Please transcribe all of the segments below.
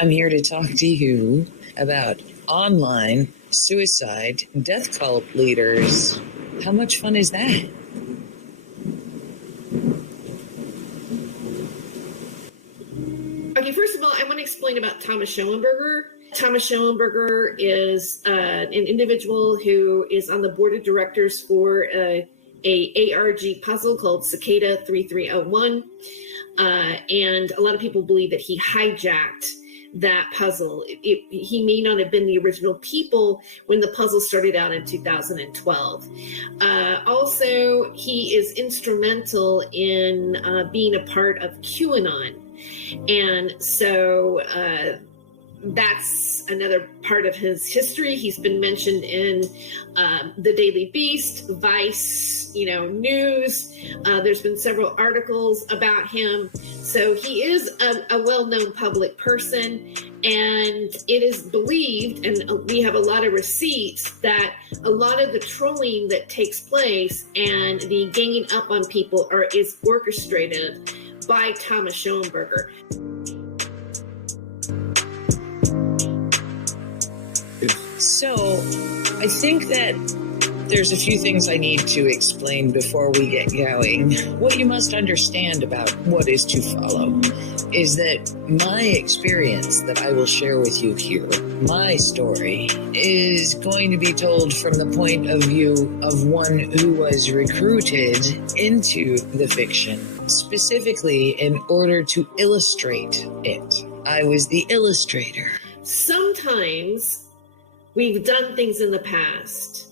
I'm here to talk to you about online suicide death cult leaders. How much fun is that? Okay, first of all, I want to explain about Thomas Schoenberger. Thomas Schoenberger is an individual who is on the board of directors for a ARG puzzle called Cicada 3301. And a lot of people believe that he hijacked that puzzle. He may not have been the original people when the puzzle started out in 2012. Also, he is instrumental in being a part of QAnon. And so that's another part of his history. He's been mentioned in the Daily Beast, Vice, news. There's been several articles about him. So he is a well-known public person, and it is believed, and we have a lot of receipts, that a lot of the trolling that takes place and the ganging up on people is orchestrated by Thomas Schoenberger. So, I think that there's a few things I need to explain before we get going. What you must understand about what is to follow is that my experience that I will share with you here, my story, is going to be told from the point of view of one who was recruited into the fiction, specifically in order to illustrate it. I was the illustrator. Sometimes we've done things in the past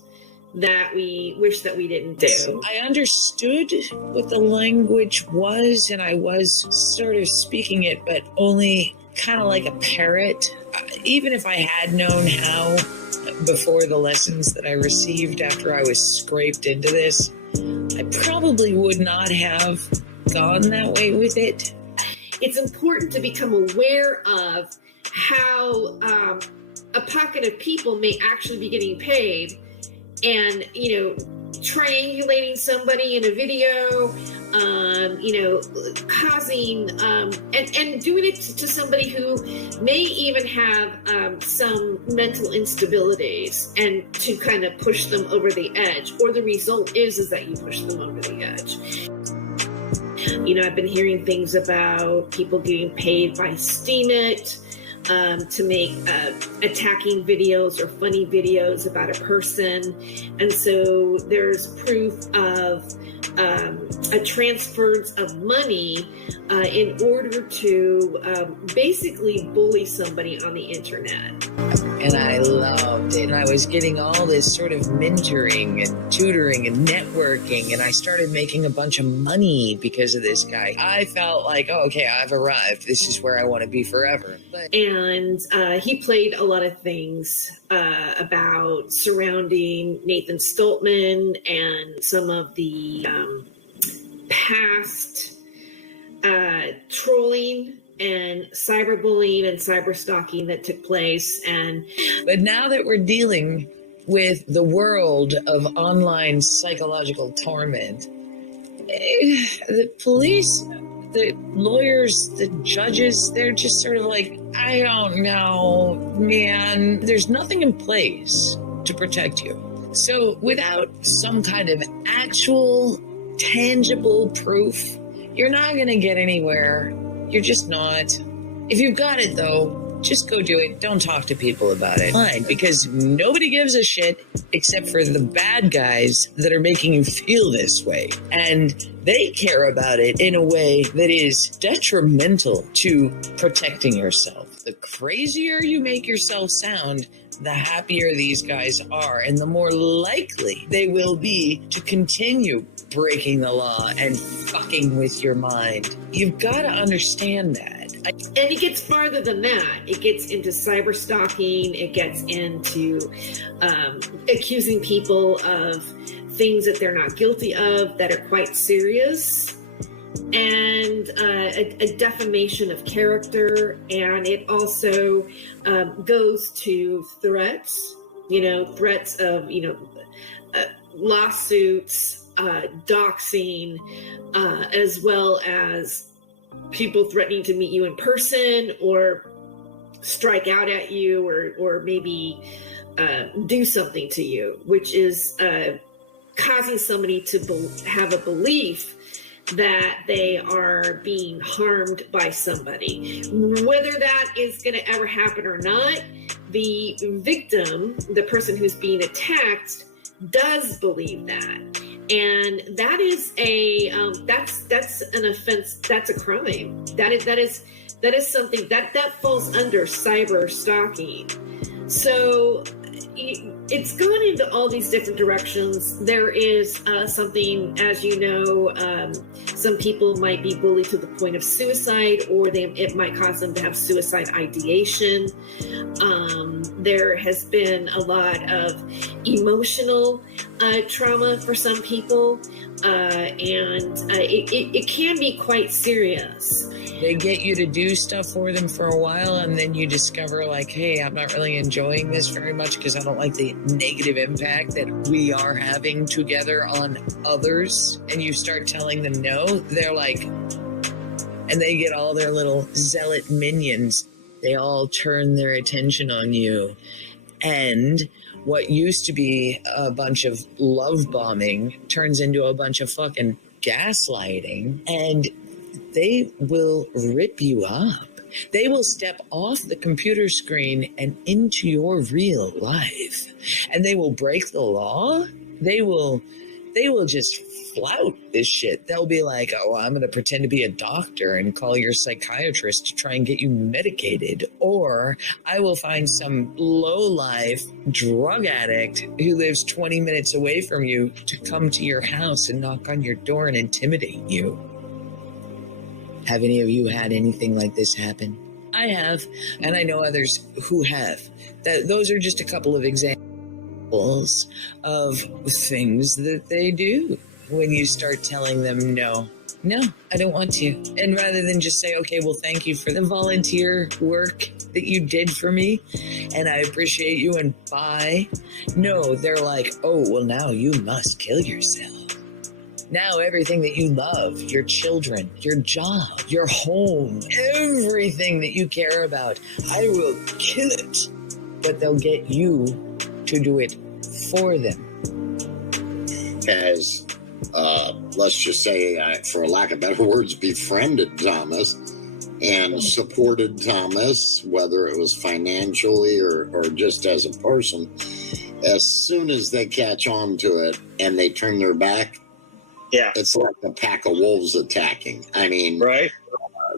that we wish that we didn't do. I understood what the language was, and I was sort of speaking it, but only kind of like a parrot. Even if I had known how before the lessons that I received after I was scraped into this, I probably would not have gone that way with it. It's important to become aware of how a pocket of people may actually be getting paid, and triangulating somebody in a video, causing and doing it to somebody who may even have some mental instabilities, and to kind of push them over the edge, or the result is that you push them over the edge. I've been hearing things about people getting paid by Steemit to make attacking videos or funny videos about a person. And so there's proof of a transference of money in order to basically bully somebody on the internet. And I loved it. And I was getting all this sort of mentoring and tutoring and networking. And I started making a bunch of money because of this guy. I felt like, oh, okay, I've arrived. This is where I want to be forever. And he played a lot of things about surrounding Nathan Stoltman and some of the past trolling and cyberbullying and cyberstalking that took place. But now that we're dealing with the world of online psychological torment, the police, the lawyers, the judges, they're just sort of like, I don't know, man, there's nothing in place to protect you. So without some kind of actual tangible proof, you're not going to get anywhere. You're just not. If you've got it, though, just go do it. Don't talk to people about it. Fine, because nobody gives a shit except for the bad guys that are making you feel this way. And they care about it in a way that is detrimental to protecting yourself. The crazier you make yourself sound, the happier these guys are, and the more likely they will be to continue breaking the law and fucking with your mind. You've got to understand that. And it gets farther than that. It gets into cyber stalking. It gets into accusing people of things that they're not guilty of that are quite serious, and a defamation of character. And it also goes to threats, threats of, lawsuits, doxing, as well as people threatening to meet you in person, or strike out at you or maybe do something to you, which is causing somebody to have a belief that they are being harmed by somebody. Whether that is going to ever happen or not, the victim, the person who's being attacked, does believe that. And that is that's an offense. That's a crime. That is something that falls under cyber stalking. So it's gone into all these different directions. There is something, as you know, some people might be bullied to the point of suicide, or it might cause them to have suicide ideation. There has been a lot of emotional trauma for some people, and it can be quite serious. They get you to do stuff for them for a while, and then you discover, like, hey, I'm not really enjoying this very much because I don't like the negative impact that we are having together on others. And you start telling them no, they're like, and they get all their little zealot minions. They all turn their attention on you. And what used to be a bunch of love bombing turns into a bunch of fucking gaslighting, and they will rip you up. They will step off the computer screen and into your real life, and they will break the law. They will just flout this shit. They'll be like, oh, I'm going to pretend to be a doctor and call your psychiatrist to try and get you medicated. Or I will find some low-life drug addict who lives 20 minutes away from you to come to your house and knock on your door and intimidate you. Have any of you had anything like this happen? I have, and I know others who have. Those are just a couple of examples of things that they do when you start telling them no, I don't want to. And rather than just say, okay, well, thank you for the volunteer work that you did for me, and I appreciate you, and bye. No, they're like, oh, well, now you must kill yourself. Now everything that you love, your children, your job, your home, everything that you care about, I will kill it. But they'll get you to do it for them. As, let's just say, for lack of better words, befriended Thomas and supported Thomas, whether it was financially or just as a person, as soon as they catch on to it and they turn their back, yeah, it's like a pack of wolves attacking. I mean, right?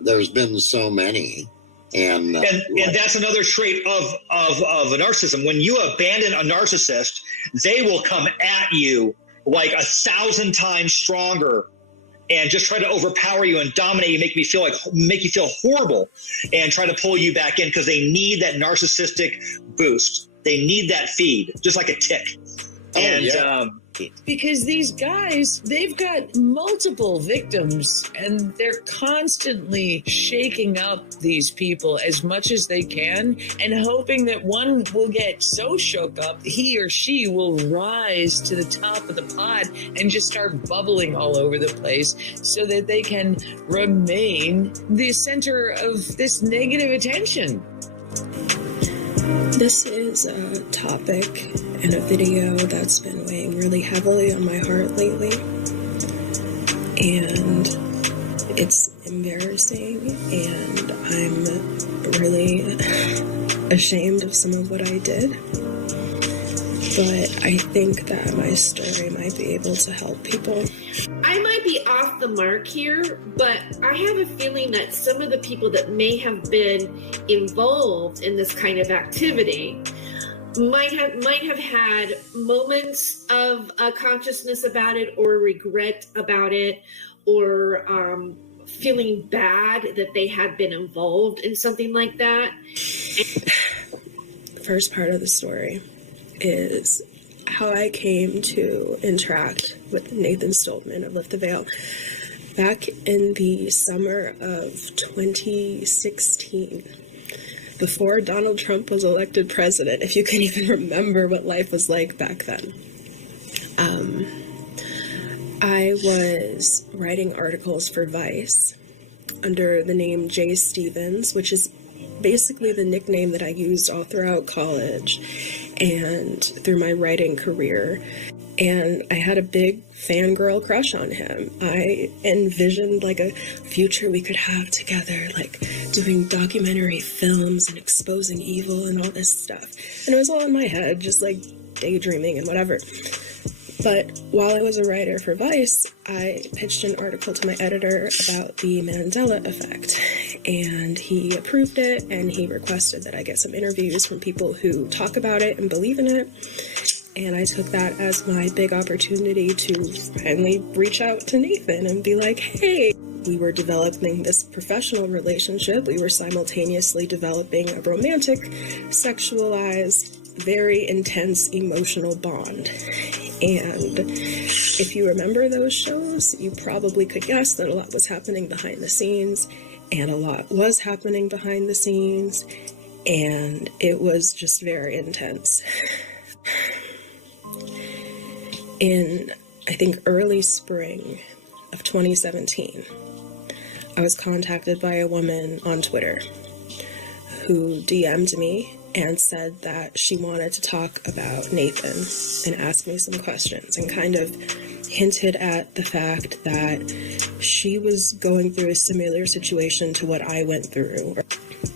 There's been so many, and that's another trait of a narcissism. When you abandon a narcissist, they will come at you like 1,000 times stronger, and just try to overpower you and dominate you, make you feel horrible, and try to pull you back in because they need that narcissistic boost. They need that feed, just like a tick. Because these guys, they've got multiple victims, and they're constantly shaking up these people as much as they can and hoping that one will get so shook up, he or she will rise to the top of the pod and just start bubbling all over the place so that they can remain the center of this negative attention. This is a topic and a video that's been weighing really heavily on my heart lately, and it's embarrassing, and I'm really ashamed of some of what I did, but I think that my story might be able to help people. I might be off the mark here, but I have a feeling that some of the people that may have been involved in this kind of activity might have had moments of consciousness about it, or regret about it, or feeling bad that they had been involved in something like that. The first part of the story is how I came to interact with Nathan Stoltman of Lift the Veil back in the summer of 2016, before Donald Trump was elected president, if you can even remember what life was like back then. I was writing articles for Vice under the name Jay Stevens, which is basically the nickname that I used all throughout college and through my writing career. And I had a big fangirl crush on him. I envisioned like a future we could have together, like doing documentary films and exposing evil and all this stuff. And it was all in my head, just like daydreaming and whatever. But while I was a writer for Vice, I pitched an article to my editor about the Mandela effect. And he approved it, and he requested that I get some interviews from people who talk about it and believe in it. And I took that as my big opportunity to finally reach out to Nathan and be like, hey, we were developing this professional relationship. We were simultaneously developing a romantic, sexualized, very intense emotional bond. And if you remember those shows, you probably could guess that a lot was happening behind the scenes, and a lot was happening behind the scenes, and it was just very intense. In, I think, early spring of 2017, I was contacted by a woman on Twitter who DM'd me and said that she wanted to talk about Nathan and ask me some questions, and kind of hinted at the fact that she was going through a similar situation to what I went through.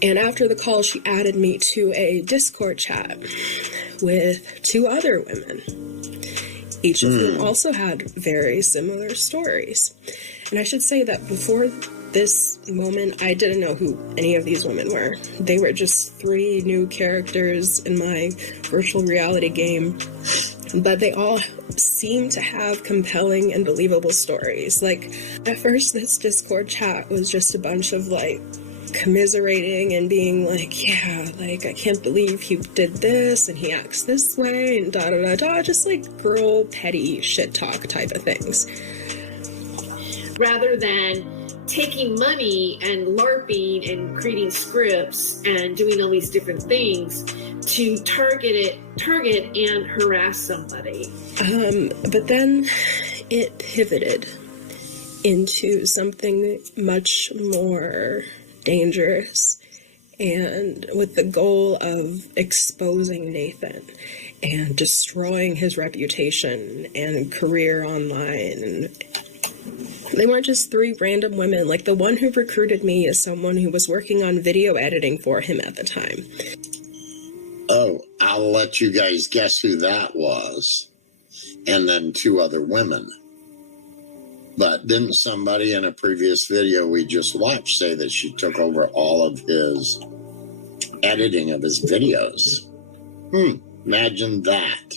And after the call, she added me to a Discord chat with 2 other women, each of whom also had very similar stories. And I should say that before this moment, I didn't know who any of these women were. They were just 3 new characters in my virtual reality game, but they all seemed to have compelling and believable stories. Like, at first, this Discord chat was just a bunch of, like, commiserating and being like, yeah, like, I can't believe he did this and he acts this way and da-da-da-da, just like girl petty shit talk type of things. Rather than taking money and LARPing and creating scripts and doing all these different things to target and harass somebody. But then it pivoted into something much more dangerous, and with the goal of exposing Nathan and destroying his reputation and career online. And they weren't just 3 random women. Like, the one who recruited me is someone who was working on video editing for him at the time. Oh, I'll let you guys guess who that was. And then 2 other women. But didn't somebody in a previous video we just watched say that she took over all of his editing of his videos? Imagine that.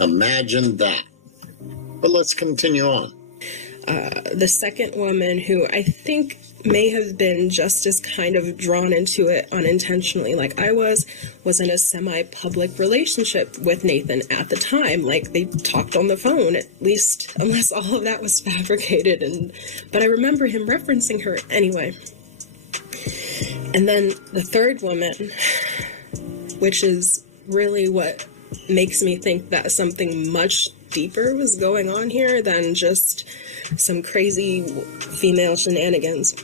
Imagine that. But let's continue on. The second woman, who I think may have been just as kind of drawn into it unintentionally like I was in a semi-public relationship with Nathan at the time. Like, they talked on the phone, at least, unless all of that was fabricated. But I remember him referencing her anyway. And then the third woman, which is really what makes me think that something much deeper was going on here than just some crazy female shenanigans,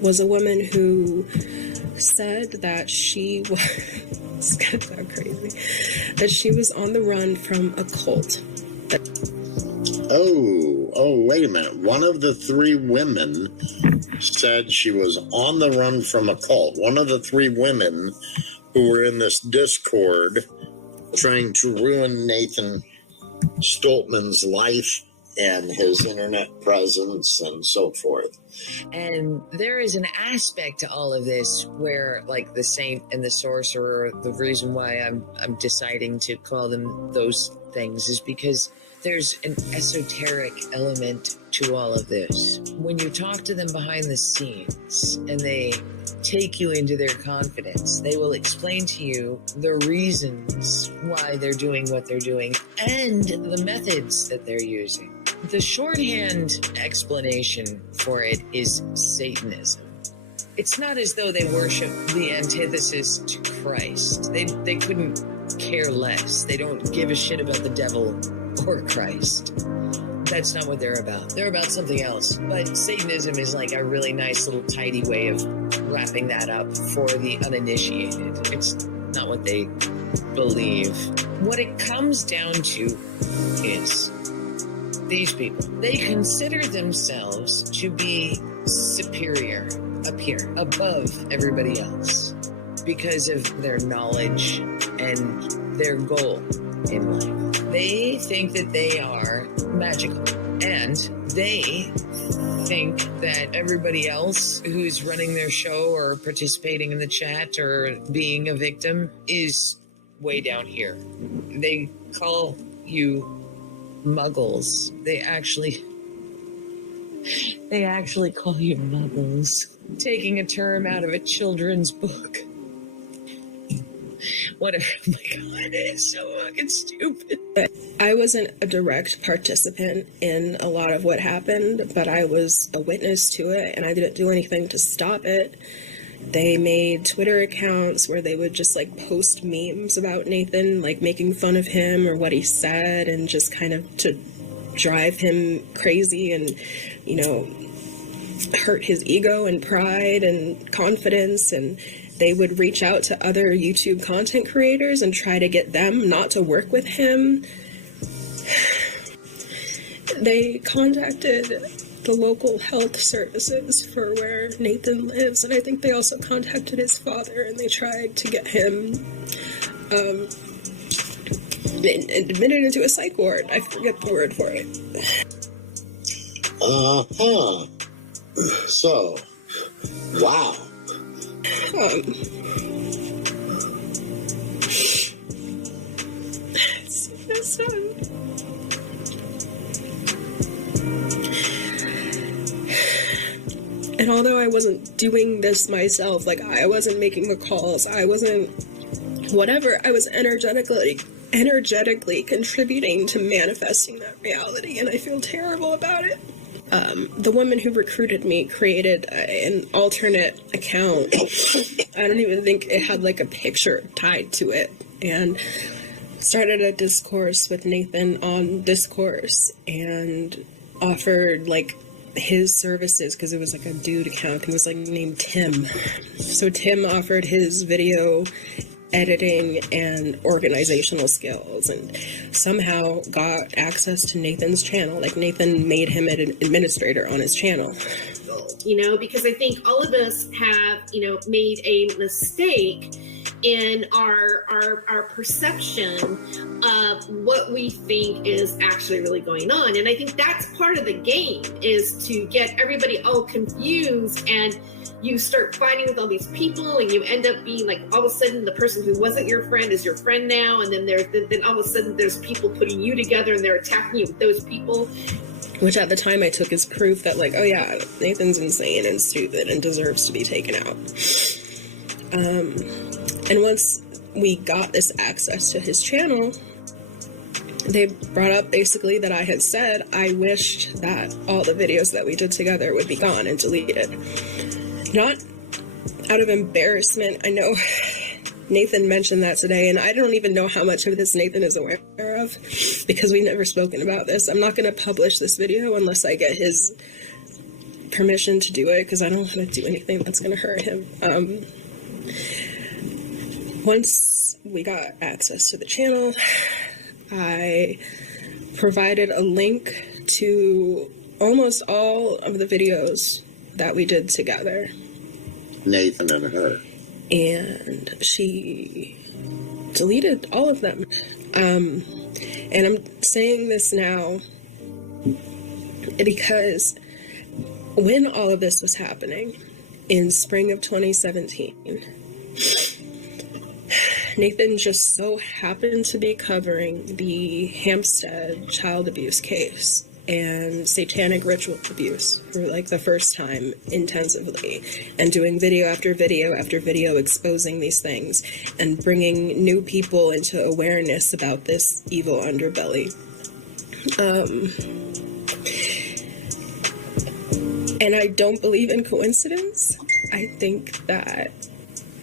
was a woman who said that she was it's gonna sound crazy, that she was on the run from a cult. Oh, wait a minute. One of the 3 women said she was on the run from a cult. One of the 3 women who were in this Discord trying to ruin Nathan Stoltman's life and his internet presence and so forth. And there is an aspect to all of this where, like, the saint and the sorcerer, the reason why I'm deciding to call them those things is because there's an esoteric element to all of this. When you talk to them behind the scenes and they take you into their confidence, they will explain to you the reasons why they're doing what they're doing and the methods that they're using. The shorthand explanation for it is Satanism. It's not as though they worship the antithesis to Christ. They couldn't care less. They don't give a shit about the devil or Christ. That's not what they're about. They're about something else. But Satanism is like a really nice little tidy way of wrapping that up for the uninitiated. It's not what they believe. What it comes down to is these people. They consider themselves to be superior up here, above everybody else, because of their knowledge and their goal in life. They think that they are magical, and they think that everybody else who's running their show or participating in the chat or being a victim is way down here. They call you muggles. They actually call you muggles. Taking a term out of a children's book. Whatever. Oh my God, it's so fucking stupid. I wasn't a direct participant in a lot of what happened, but I was a witness to it, and I didn't do anything to stop it. They made Twitter accounts where they would just like post memes about Nathan, like making fun of him or what he said, and just kind of to drive him crazy and, you know, hurt his ego and pride and confidence. And they would reach out to other YouTube content creators and try to get them not to work with him. They contacted the local health services for where Nathan lives, and I think they also contacted his father, and they tried to get him admitted into a psych ward. I forget the word for it. Uh-huh. So, wow. It's so sad. And although I wasn't doing this myself, like I wasn't making the calls, I wasn't whatever, I was energetically contributing to manifesting that reality, and I feel terrible about it. The woman who recruited me created an alternate account. I don't even think it had like a picture tied to it, and started a discourse with Nathan on Discourse and offered like his services, because it was like a dude account. He was like named Tim. So Tim offered his video editing and organizational skills, and somehow got access to Nathan's channel. Like Nathan made him an administrator on his channel. You know, because I think all of us have, you know, made a mistake in our perception of what we think is actually really going on. And I think that's part of the game, is to get everybody all confused, and you start fighting with all these people, and you end up being like, all of a sudden the person who wasn't your friend is your friend now, and then then all of a sudden there's people putting you together and they're attacking you with those people. Which at the time I took as proof that like, oh yeah, Nathan's insane and stupid and deserves to be taken out. And once we got this access to his channel, they brought up basically that I had said I wished that all the videos that we did together would be gone and deleted. Not out of embarrassment. I know Nathan mentioned that today, and I don't even know how much of this Nathan is aware of, because we've never spoken about this. I'm not going to publish this video unless I get his permission to do it, because I don't want to do anything that's going to hurt him. Once we got access to the channel, I provided a link to almost all of the videos that we did together. Nathan and her. And she deleted all of them. And I'm saying this now because when all of this was happening in spring of 2017, Nathan just so happened to be covering the Hampstead child abuse case and satanic ritual abuse for like the first time intensively, and doing video after video after video exposing these things and bringing new people into awareness about this evil underbelly. And I don't believe in coincidence. I think that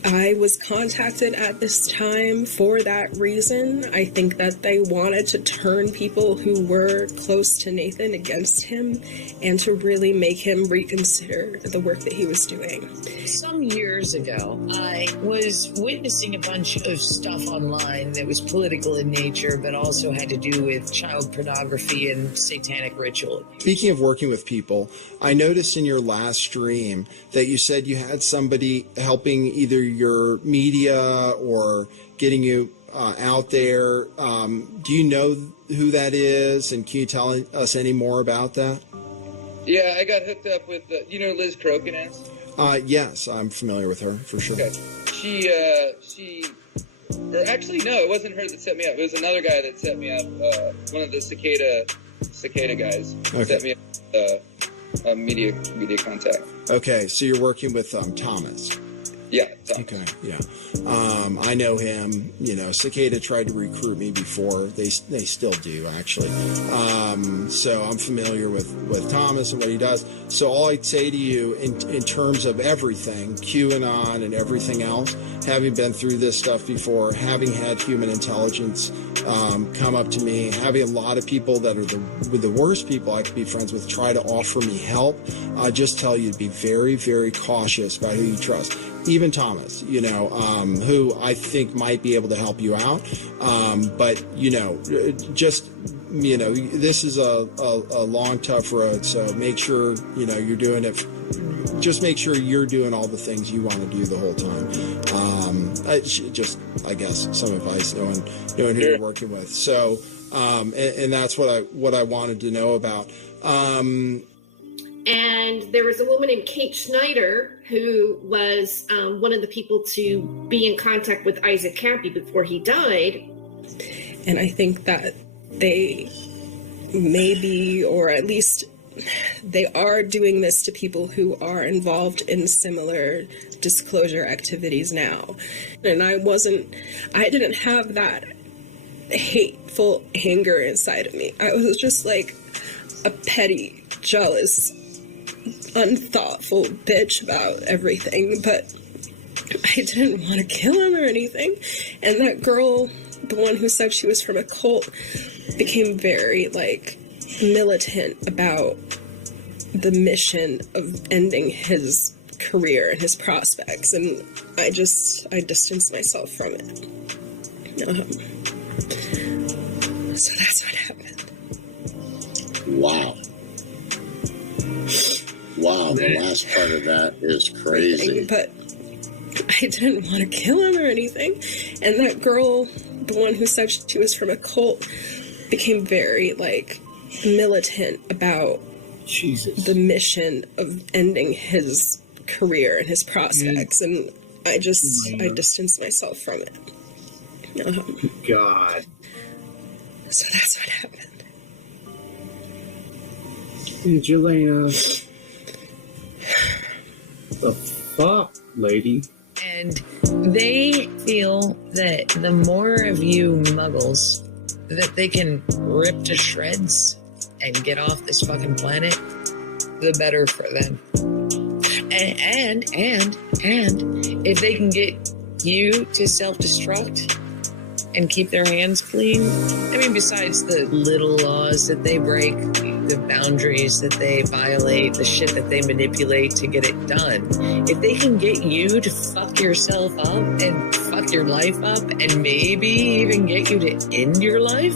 I was contacted at this time for that reason. I think that they wanted to turn people who were close to Nathan against him and to really make him reconsider the work that he was doing. Some years ago, I was witnessing a bunch of stuff online that was political in nature, but also had to do with child pornography and satanic ritual. Speaking of working with people, I noticed in your last stream that you said you had somebody helping either your media or getting you out there. Do you know who that is? And can you tell us any more about that? Yeah, I got hooked up with, you know who Liz Crokin is? Yes, I'm familiar with her, for sure. Okay. Or actually, no, it wasn't her that set me up. It was another guy that set me up. One of the cicada guys set me up media contact. Okay, so you're working with Thomas. Yeah. Okay, yeah. I know him. You know, Cicada tried to recruit me before. They still do, actually. So I'm familiar with Thomas and what he does. So all I'd say to you in terms of everything, QAnon and everything else, having been through this stuff before, having had human intelligence come up to me, having a lot of people that are the worst people I could be friends with try to offer me help, I just tell you to be very, very cautious about who you trust. Even Thomas, you know, who I think might be able to help you out. But, you know, just, you know, this is a long, tough road. So make sure, you know, you're doing it. Just make sure you're doing all the things you want to do the whole time. I guess, some advice knowing who you're working with. So, and that's what I wanted to know about. And there was a woman named Kate Schneider who was one of the people to be in contact with Isaac Campy before he died. And I think that they maybe, or at least they are doing this to people who are involved in similar disclosure activities now. And I didn't have that hateful anger inside of me. I was just like a petty, jealous, unthoughtful bitch about everything, but I didn't want to kill him or anything. And that girl, the one who said she was from a cult, became very like militant about the mission of ending his career and his prospects, and I distanced myself from it. So that's what happened. Wow, the last part of that is crazy. But I didn't want to kill him or anything. And that girl, the one who said she was from a cult, became very like militant about the mission of ending his career and his prospects, and I distanced myself from it. God. So that's what happened. Jelena. The fuck, lady? And they feel that the more of you muggles that they can rip to shreds and get off this fucking planet, the better for them. And if they can get you to self-destruct and keep their hands clean, I mean, besides the little laws that they break, the boundaries that they violate, the shit that they manipulate to get it done, if they can get you to fuck yourself up and fuck your life up and maybe even get you to end your life,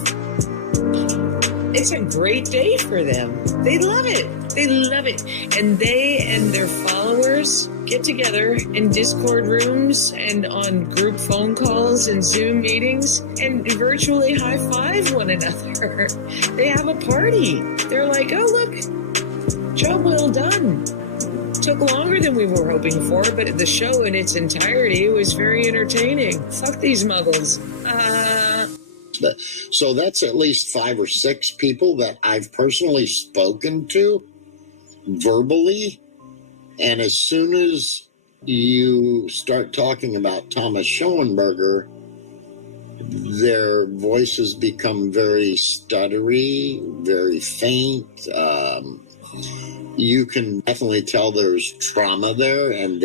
it's a great day for them. They love it. They love it. And they and their followers get together in Discord rooms and on group phone calls and Zoom meetings and virtually high-five one another. They have a party. They're like, oh, look, job well done. Took longer than we were hoping for, but the show in its entirety was very entertaining. Fuck these muggles. So that's at least 5 or 6 people that I've personally spoken to verbally. And as soon as you start talking about Thomas Schoenberger, their voices become very stuttery, very faint. You can definitely tell there's trauma there, and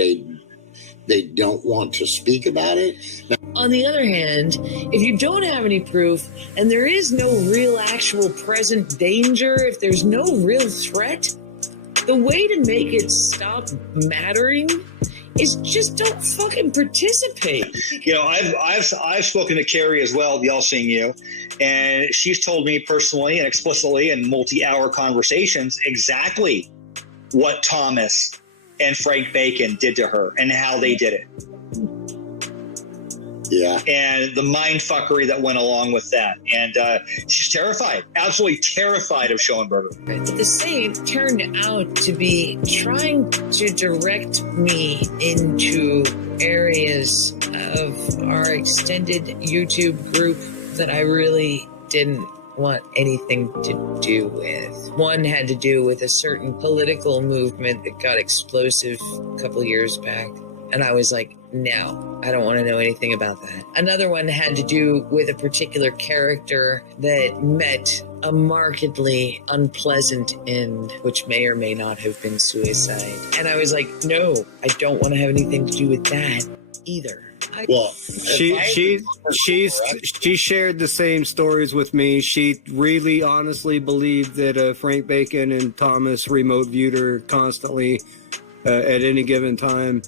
they don't want to speak about it. Now, On the other hand, if you don't have any proof and there is no real actual present danger, if there's no real threat, the way to make it stop mattering is just don't fucking participate. You know, I've spoken to Carrie as well, the All Seeing You, and she's told me personally and explicitly in multi-hour conversations exactly what Thomas and Frank Bacon did to her and how they did it. yeah. And the mind fuckery that went along with that. And she's terrified, absolutely terrified of Schoenberger. But the saint turned out to be trying to direct me into areas of our extended YouTube group that I really didn't want anything to do with. One had to do with a certain political movement that got explosive a couple years back. And I was like, no, I don't want to know anything about that. Another one had to do with a particular character that met a markedly unpleasant end, which may or may not have been suicide. And I was like, no, I don't want to have anything to do with that either. Well, She shared the same stories with me. She really honestly believed that Frank Bacon and Thomas remote viewed her constantly at any given time.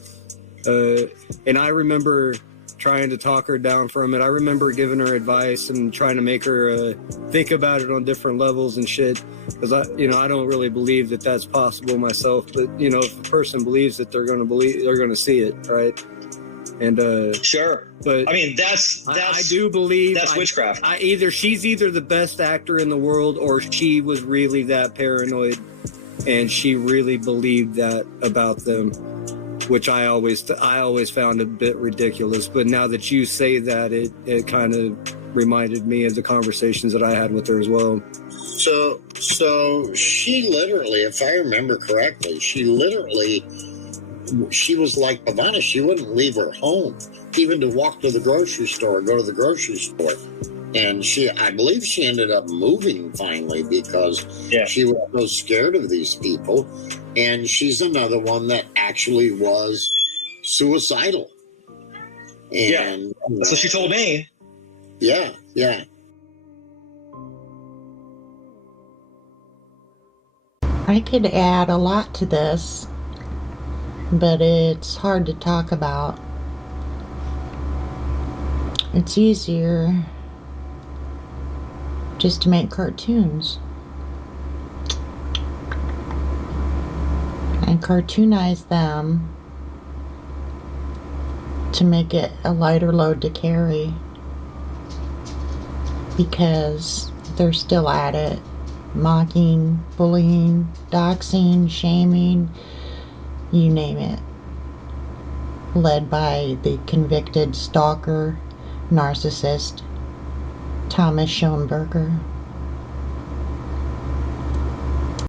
And I remember trying to talk her down from it. I remember giving her advice and trying to make her think about it on different levels and shit. Because I don't really believe that that's possible myself. But if a person believes it, they're going to see it, right? And Sure, but I mean that's I do believe that's witchcraft. She's either the best actor in the world, or she was really that paranoid, and she really believed that about them, which I always found a bit ridiculous. But now that you say that, it kind of reminded me of the conversations that I had with her as well. So she literally, if I remember correctly, she was like Pavana. She wouldn't leave her home, even to walk to the grocery store, go to the grocery store. And I believe she ended up moving finally because she was so scared of these people. And she's another one that actually was suicidal. And that's what she told me. Yeah. I could add a lot to this, but it's hard to talk about. It's easier just to make cartoons and cartoonize them to make it a lighter load to carry, because they're still at it, mocking, bullying, doxing, shaming, you name it, led by the convicted stalker, narcissist, Thomas Schoenberger.